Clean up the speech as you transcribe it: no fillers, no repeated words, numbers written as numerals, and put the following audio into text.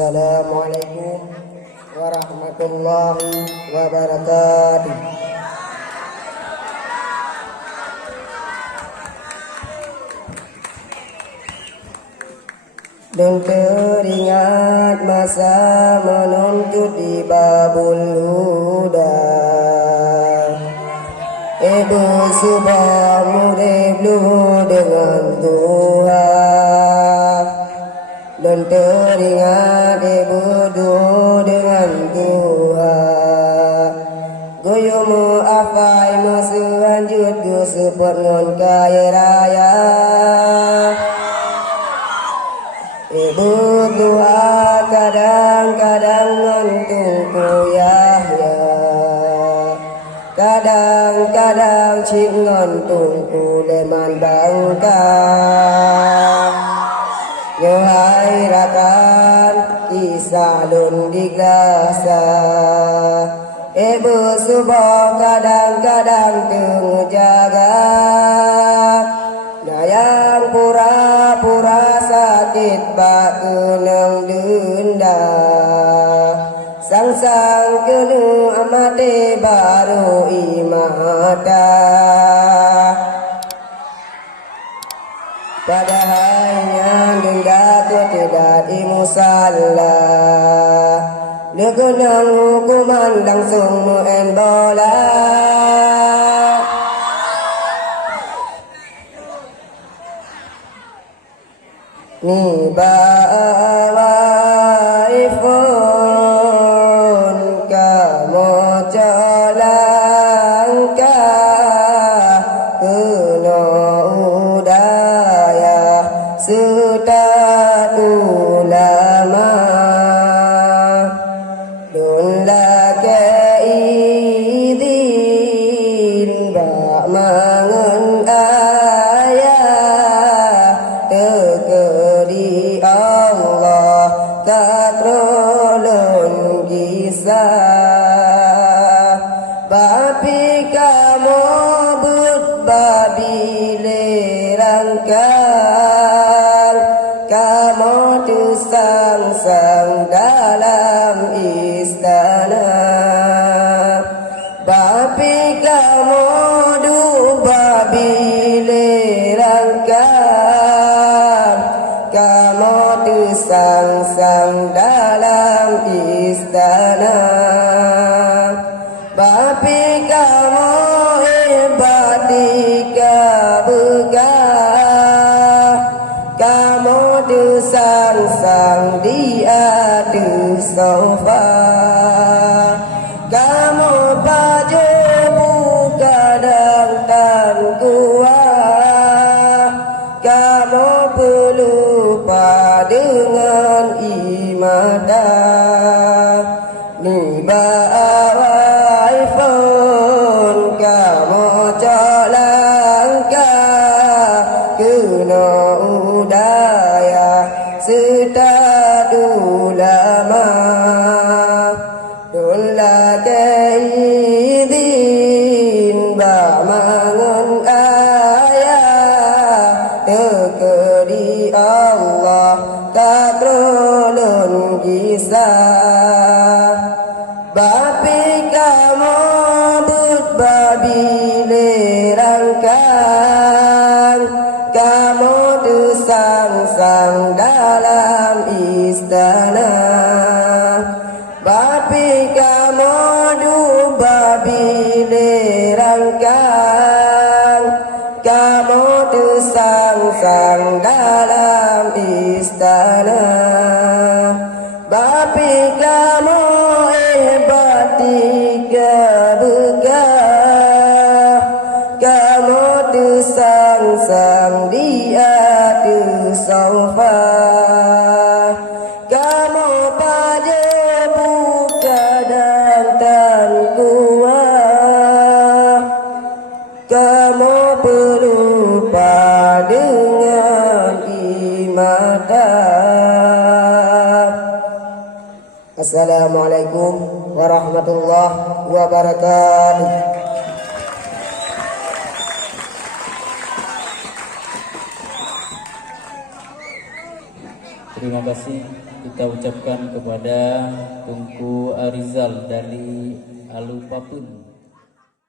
Assalamualaikum warahmatullahi wabarakatuh. Dan teringat masa menuntut di babul huda, ibu subah murid dulu dengan Tuhan. Dan teringat ibu dulu dengan Tuhan. Goyomu afai musuh lanjut gu support ngon kaya raya. Ibu Tuhan kadang-kadang ngantung kuyah ya, kadang-kadang cik ngantung kuleman bangka. Nyohai rakan kisah lun di glasa, ibu subah kadang-kadang tengejaga. Nayang pura-pura sakit bak kenang denda, sang-sang kenu amate baru imata. Padahal denda tu tidak imusalla, negenang hukuman langsung muen bola. Ni bawai pun kamu jalangka kena udaya sudah ulama dunla keidin bak mangen ayah di Allah katrolon kisah bapi kamu but babile rangkan kamu tu sang-sang dalam istana bapi kamu du babile rangkan kamu tu sang-sang dalam istana bapi kamu hebatika begah kamu tu sang-sang di atas sofa kamu baju buka dan tan kuah kamu pelupa dengan imadah ni bawai pun kamu jalangkah kena udaya setad ulama dunla keidin bamangun ayah tekeri Allah tak rolon kisah bapi kamu but babile rangkan kamu tu sang-sang dalam istana bapi kamu du babile rangkan kamu tu sang-sang dalam istana bapi kamu hebatika begah kamu tu sang-sang di atas sofa kamu pada buka dan tan kuah kamu pelupa dengan imadah. Assalamualaikum warahmatullahi wabarakatuh. Terima kasih kita ucapkan kepada Tunku Arizal dari Alupapun.